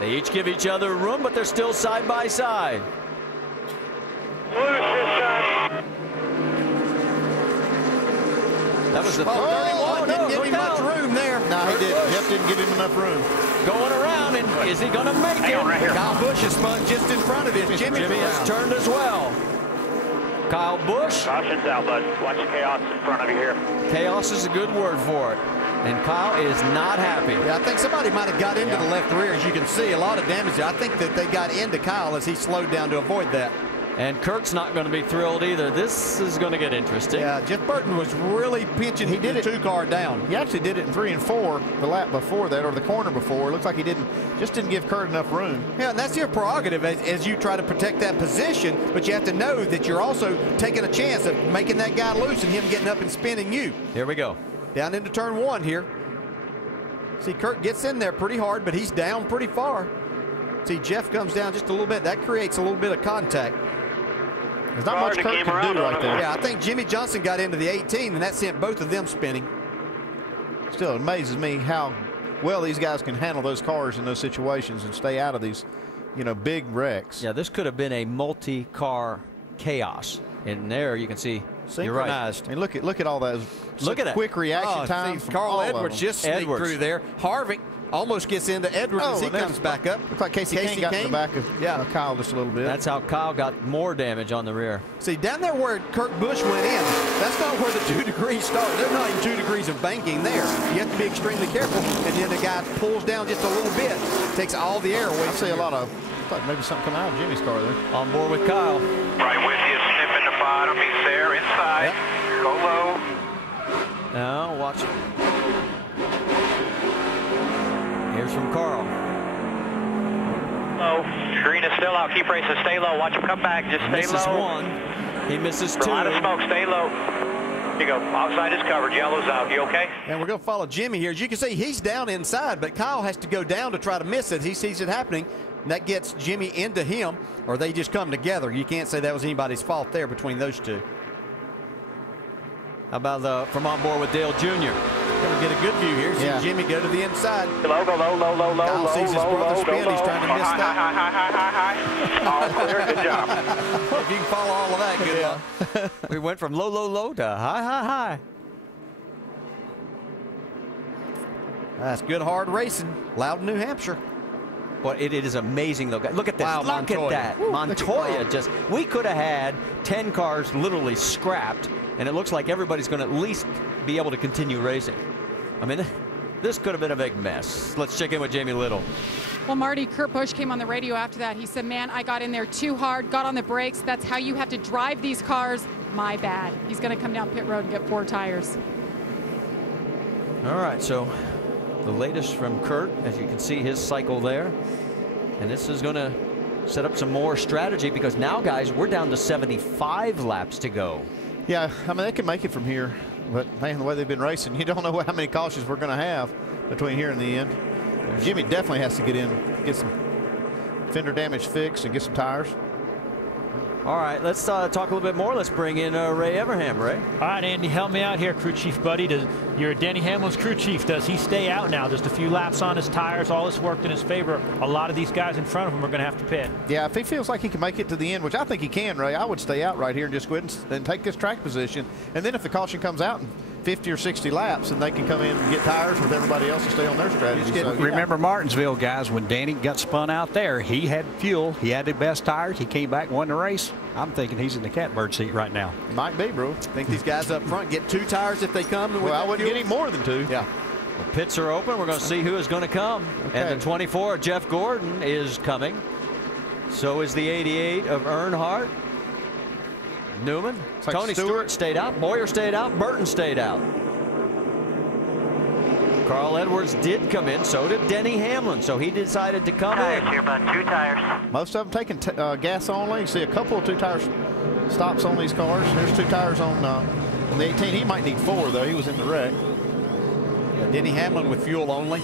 They each give each other room, but they're still side by side. That was the 31. Didn't give him much room there. No, he didn't. Jeff didn't give him enough room. Going around, and is he going to make it? Right here. Kyle Busch is spun just in front of him. Jimmy has turned as well. Kyle Busch. Caution's out, bud. Watch the chaos in front of you here. Chaos is a good word for it. And Kyle is not happy. Yeah, I think somebody might have got into the left rear. As you can see, a lot of damage there. I think that they got into Kyle as he slowed down to avoid that. And Kurt's not going to be thrilled either. This is going to get interesting. Yeah, Jeff Burton was really pinching. He did it 2-car down. He actually did it in 3 and 4 the lap before that, or the corner before. It looks like he just didn't give Kurt enough room. Yeah, and that's your prerogative as you try to protect that position, but you have to know that you're also taking a chance of making that guy loose and him getting up and spinning you. Here we go. Down into turn 1 here. See, Kurt gets in there pretty hard, but he's down pretty far. See, Jeff comes down just a little bit. That creates a little bit of contact. There's not much Kurt can do right there. Yeah, I think Jimmy Johnson got into the 18, and that sent both of them spinning. Still, it amazes me how well these guys can handle those cars in those situations and stay out of these, you know, big wrecks. Yeah, this could have been a multi-car chaos. And there you can see synchronized. Right. I mean, look at all those. Look at that Quick reaction time. Carl Edwards just sneaked through there. Harvick almost gets into Edwards as he comes back up. Looks like Casey Kane got in the back of Kyle just a little bit. That's how Kyle got more damage on the rear. See, down there where Kurt Busch went in, that's not where the 2 degrees start. There's not even 2 degrees of banking there. You have to be extremely careful, and then the guy pulls down just a little bit, takes all the air away. I see a lot of, I thought maybe something coming out of Jimmy's car there. On board with Kyle. Right with you, sniffing the bottom. He's there inside. Yep. Go low. Now, watch it. Here's from Carl. Low. Green is still out. Keep racing. Stay low. Watch him come back. Just stay misses low. 1. He misses 2. A lot of smoke. Stay low. Here you go. Outside is covered. Yellow's out. You okay? And we're going to follow Jimmy here. As you can see, he's down inside, but Kyle has to go down to try to miss it. He sees it happening, and that gets Jimmy into him, or they just come together. You can't say that was anybody's fault there between those two. How about from on board with Dale Jr.? Going to get a good view here. See Jimmy go to the inside. Low, go low, low, low, low, Kyle low, sees his low, brother low, spin. low, He's trying to miss that. High. All clear. Good job. If you can follow all of that, good luck. We went from low, low, low to high, high, high. That's good hard racing. Loudon, New Hampshire. But it is amazing, though. Look at this. Wow, Look Montoya. at that. Woo, Montoya just, we could have had 10 cars literally scrapped, and it looks like everybody's going to at least be able to continue racing. I mean, this could have been a big mess. Let's check in with Jamie Little. Well, Marty, Kurt Busch came on the radio after that. He said, man, I got in there too hard, got on the brakes. That's how you have to drive these cars. My bad. He's going to come down pit road and get 4 tires. All right, so the latest from Kurt, as you can see his cycle there. And this is going to set up some more strategy because now, guys, we're down to 75 laps to go. Yeah, I mean, they can make it from here. But, man, the way they've been racing, you don't know how many cautions we're going to have between here and the end. Jimmy definitely has to get in, get some fender damage fixed and get some tires. All right, let's talk a little bit more. Let's bring in Ray Everham. Ray. All right, Andy, help me out here, crew chief buddy. You're Denny Hamlin's crew chief. Does he stay out now? Just a few laps on his tires. All this worked in his favor. A lot of these guys in front of him are going to have to pit. Yeah, if he feels like he can make it to the end, which I think he can, Ray, I would stay out right here and just go ahead and take this track position. And then if the caution comes out in 50 or 60 laps, and they can come in and get tires with everybody else and stay on their strategy. So, remember Martinsville, guys, when Danny got spun out there, he had fuel. He had the best tires. He came back and won the race. I'm thinking he's in the catbird seat right now. Might be, bro. I think these guys up front get 2 tires if they come. Well, I wouldn't get any more than 2. Yeah. The pits are open. We're going to see who is going to come. Okay. And the 24, Jeff Gordon, is coming. So is the 88 of Earnhardt. Newman. Like Tony Stewart stayed out. Boyer stayed out. Burton stayed out. Carl Edwards did come in. So did Denny Hamlin. So he decided to come in. Here, bud. 2 tires. Most of them taking gas only. You see a couple of 2 tires stops on these cars. There's 2 tires on the 18. He might need 4, though. He was in the wreck. Yeah, Denny Hamlin with fuel only.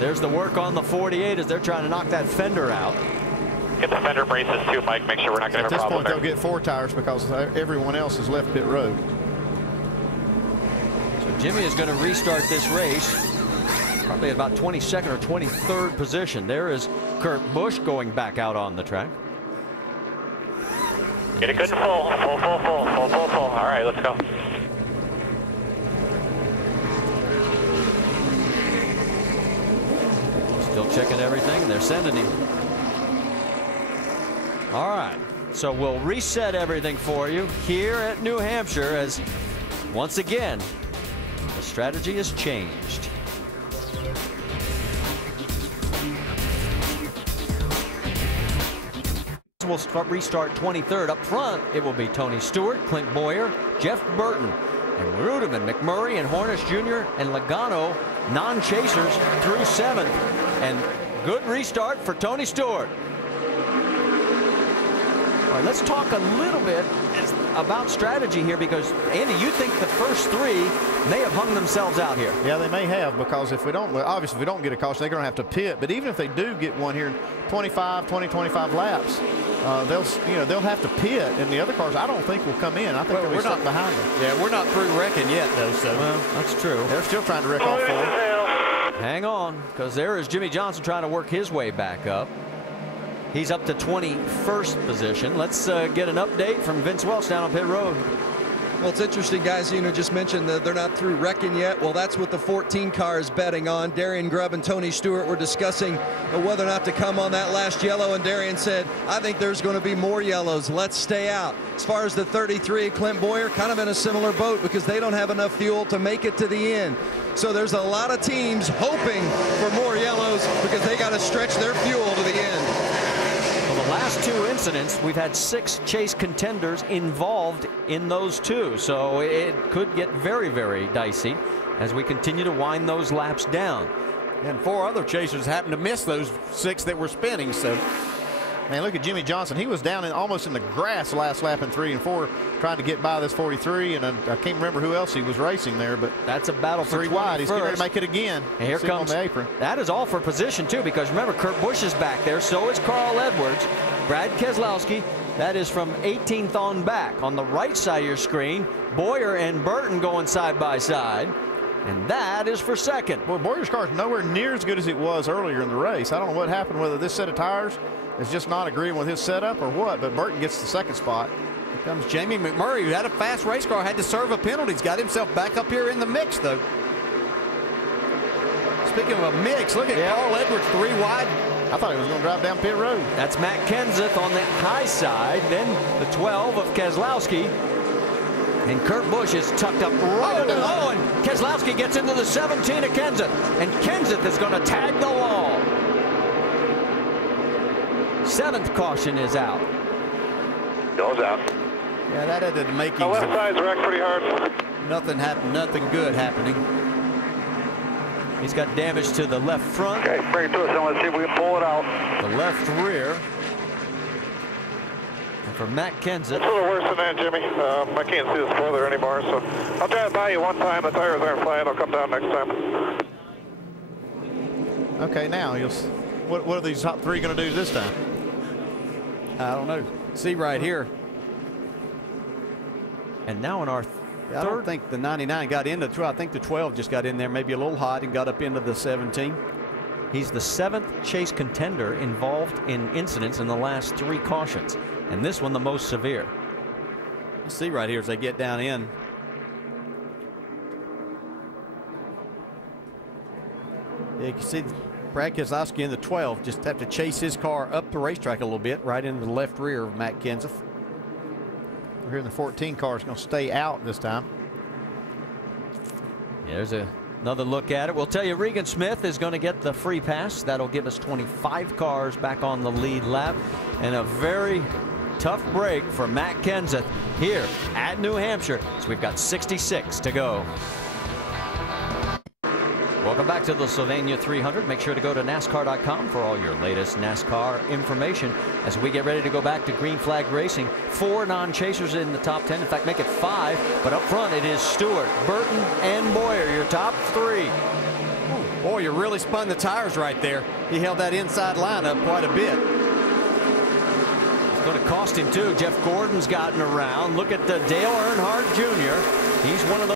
There's the work on the 48 as they're trying to knock that fender out. Get the fender braces too, Mike. Make sure we're not going to have a problem At this point, they'll get 4 tires because everyone else has left pit road. So Jimmy is going to restart this race probably at about 22nd or 23rd position. There is Kurt Busch going back out on the track. Get it good and full. Full. All right, let's go. Still checking everything. They're sending him. All right. So we'll reset everything for you here at New Hampshire as once again the strategy has changed. We'll restart 23rd. Up front, it will be Tony Stewart, Clint Boyer, Jeff Burton, and Rudeman, McMurray, and Hornish Jr. and Logano, non-chasers through 7th. And good restart for Tony Stewart. All right, let's talk a little bit about strategy here, because Andy, you think the first 3 may have hung themselves out here? Yeah, they may have, because if we don't, obviously if we don't get a caution, they're going to have to pit. But even if they do get one here, 25 laps, they'll have to pit, and the other cars I don't think will come in. I think they'll be stuck behind them. Yeah, we're not through wrecking yet, though. So well, that's true. They're still trying to wreck off 4. Hang on, because there is Jimmy Johnson trying to work his way back up. He's up to 21st position. Let's get an update from Vince Welch down on pit road. Well, it's interesting, guys. Just mentioned that they're not through wrecking yet. Well, that's what the 14 car is betting on. Darian Grubb and Tony Stewart were discussing whether or not to come on that last yellow, and Darian said, I think there's going to be more yellows. Let's stay out. As far as the 33, Clint Boyer, kind of in a similar boat because they don't have enough fuel to make it to the end. So there's a lot of teams hoping for more yellows because they got to stretch their fuel to the end. Well, the last 2 incidents, we've had 6 chase contenders involved in those 2. So it could get very, very dicey as we continue to wind those laps down. And 4 other chasers happened to miss those 6 that were spinning. So, man, look at Jimmy Johnson. He was down almost in the grass last lap in 3 and 4, trying to get by this 43. And I can't remember who else he was racing there, but that's a battle for 3 wide. He's getting ready to make it again. And here comes on the apron. That is all for position too, because remember, Kurt Busch is back there. So is Carl Edwards, Brad Keselowski. That is from 18th on back. On the right side of your screen, Boyer and Burton going side by side. And that is for 2nd. Well, Boyer's car is nowhere near as good as it was earlier in the race. I don't know what happened, whether this set of tires is just not agreeing with his setup or what, but Burton gets the 2nd spot. Here comes Jamie McMurray, who had a fast race car, had to serve a penalty. He's got himself back up here in the mix, though. Speaking of a mix, look at Carl Edwards, 3 wide. I thought he was going to drive down pit road. That's Matt Kenseth on the high side. Then the 12 of Keselowski. And Kurt Busch is tucked up right under low, and Keselowski gets into the 17 of Kenseth. And Kenseth is going to tag the wall. 7th caution is out. Goes out. Yeah, that had to make The him. left side's wrecked pretty hard. Nothing happened, nothing good happening. He's got damage to the left front. Okay, bring it to us and let's see if we can pull it out. The left rear. And for Matt Kenseth. It's a little worse than that, Jimmy. I can't see the spoiler anymore, so I'll drive by you one time. The tires aren't flying. I'll come down next time. Okay, now what are these top 3 going to do this time? I don't know. See right here. And now in our I don't think the 99 got into the 12. I think the 12 just got in there maybe a little hot and got up into the 17. He's the 7th chase contender involved in incidents in the last 3 cautions, and this one the most severe. Let's see right here as they get down in. Yeah, you can see Brad Keselowski in the 12 just have to chase his car up the racetrack a little bit, right into the left rear of Matt Kenseth. We're here in the 14 car is going to stay out this time. Yeah, there's another look at it. We'll tell you Regan Smith is going to get the free pass. That'll give us 25 cars back on the lead lap, and a very tough break for Matt Kenseth here at New Hampshire. So we've got 66 to go. Welcome back to the Sylvania 300. Make sure to go to NASCAR.com for all your latest NASCAR information as we get ready to go back to green flag racing. 4 non-chasers in the top 10. In fact, make it 5. But up front, it is Stewart, Burton, and Boyer, your top 3. Oh, boy, you really spun the tires right there. He held that inside line up quite a bit. It's going to cost him, too. Jeff Gordon's gotten around. Look at the Dale Earnhardt Jr. He's one of the